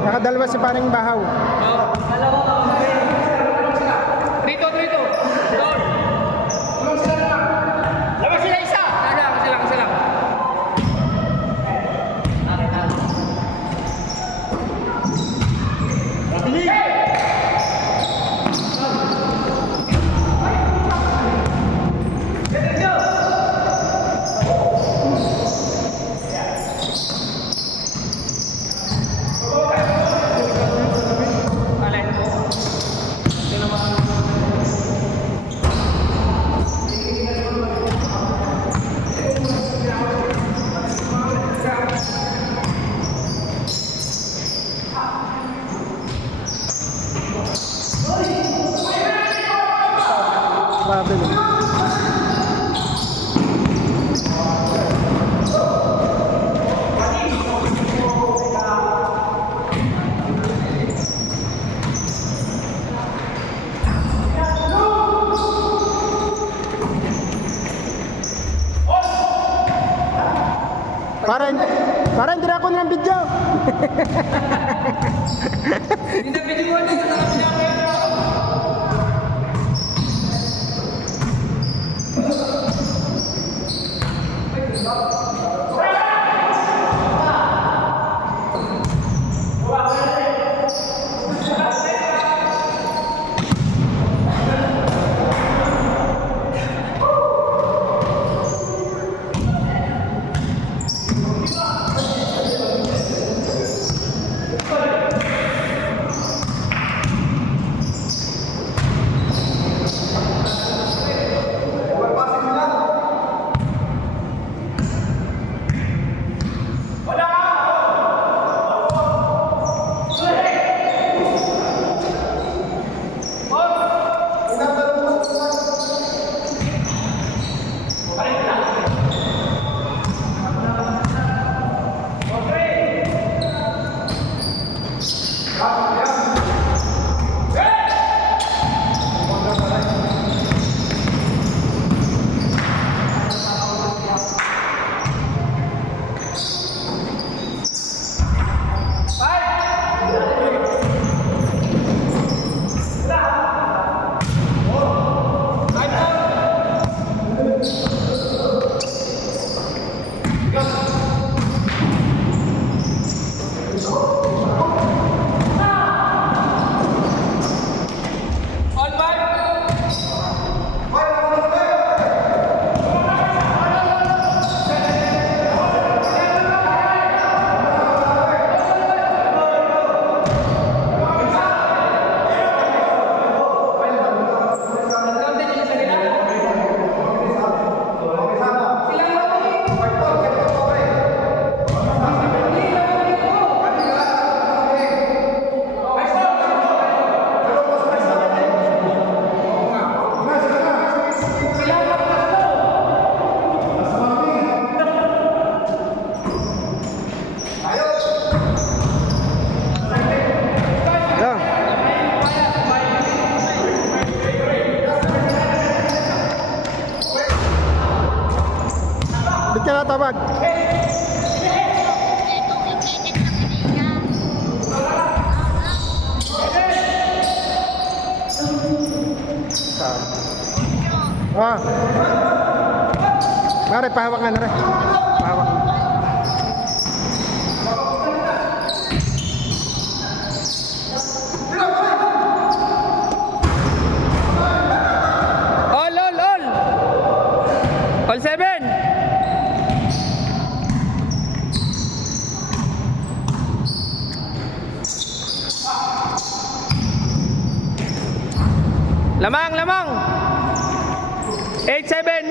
Nakadalawa si paring Bahaw. Rito. Doon. Labas sila isa. Kasi lang. Para hindi na ako ng video. Hindi na video mo na sa pinakaya. Tawag. Ah. Mare, pahawak nga na rin. Pahawak. All. All 7. Lamang. 8-7.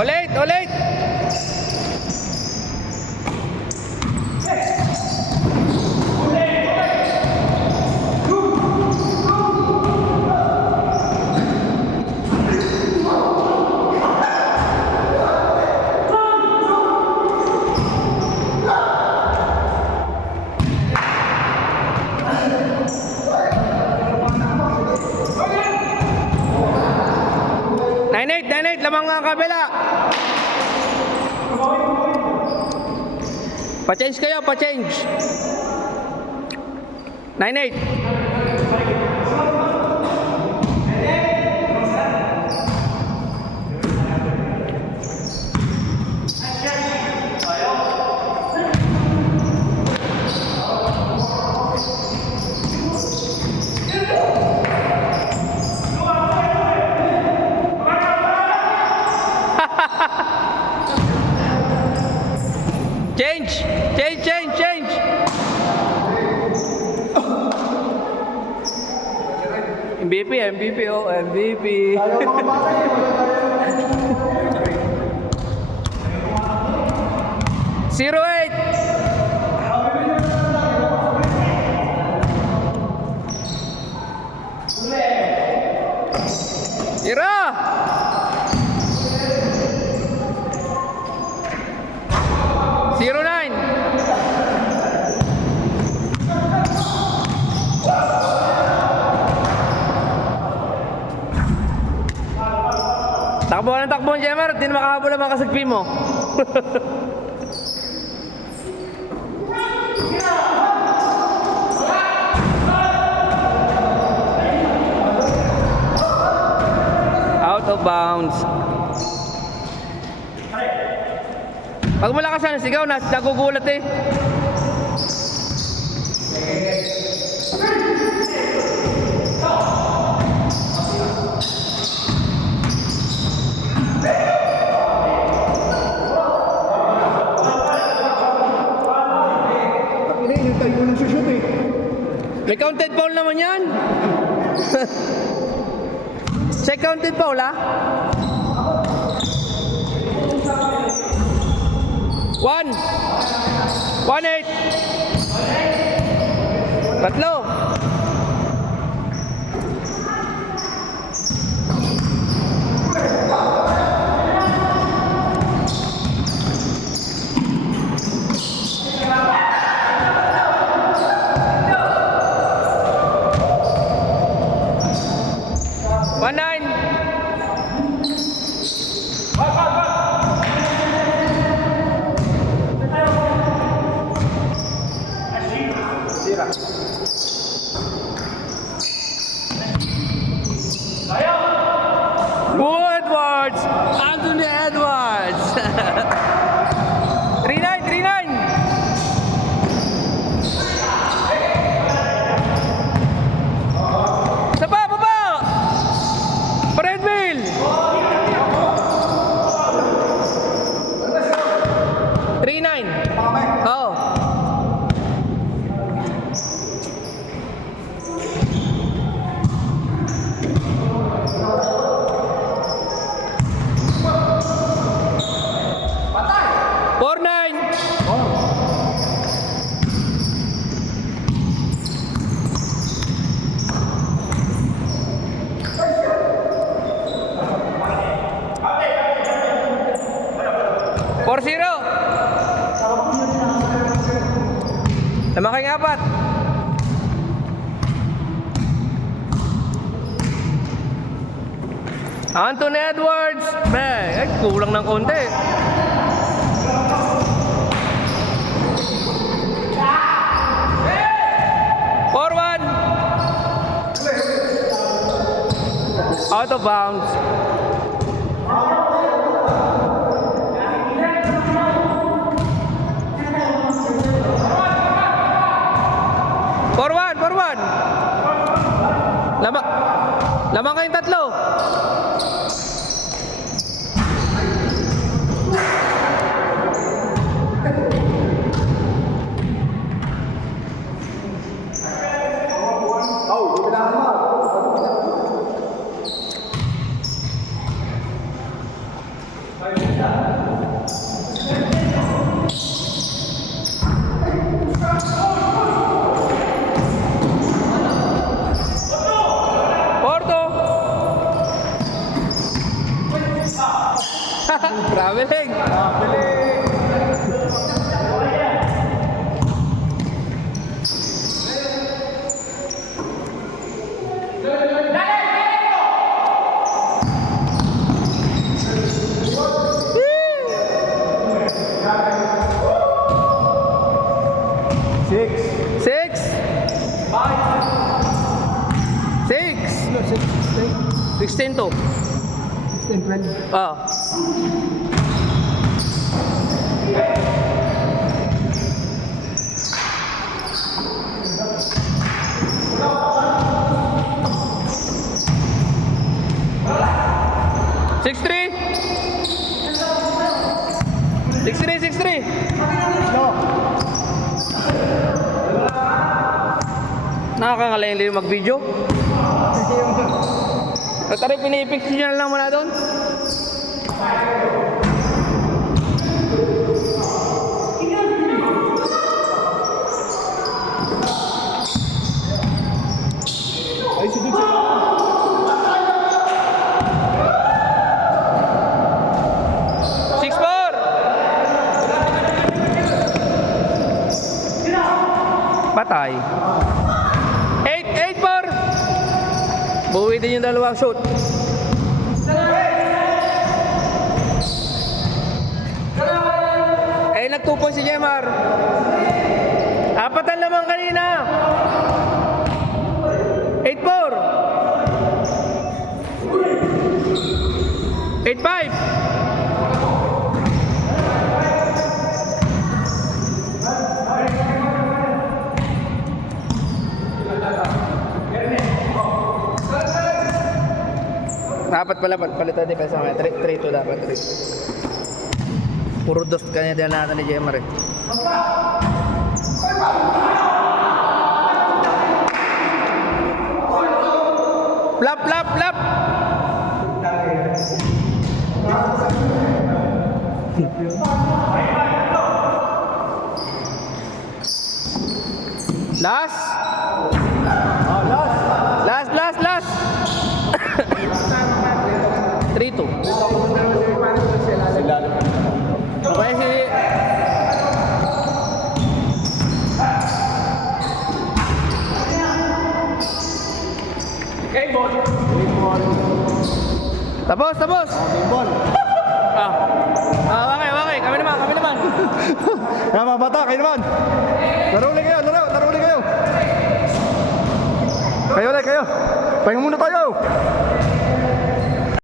Ulit. Nine, lamang nga kabila. Pa-change kayo, pa-change. 9-8. Change. MVP, oh, MVP. 0-8. Tira. 0-9. Takbo ng Jemer, di na makahabol ang mga kasagpi mo. Out of bounds. Pag malakas na sigaw, nagugulat eh. May counted foul naman yan. Check counted foul, ha? 1-8. Tatlo. Anthony Edwards. 3-9. Baba. Red Mill. 3-9. Oh. Lamaking 4. Anthony Edwards. Ay, kulang ng konti. Out of bounds. Forward, forward. Lamang kayong tatlo. Porto. Traveling. Six. 16 to. 16-20. Ah. Six three. 6-3. Nakakangalayin din mag-video. Tara, pinipix nyo na lang muna doon. Ay, sige. 6-4. Patay. 8-4. Buwi din yung dalawang shoot. Eh, nag-2 si Jemar. 4 ang lamang kanina. 8-4. 8-5. Dapat pala palitan din sa mga 3-2 dapat 3. Puro dos kanya din natin ni Jemar eh. Flap. Last. 3-2. Okay, si... Tapos. Okay. Kami naman. Yan mga bata, kayo naman. Laro ulit kayo. Kayo. Pahinga muna tayo.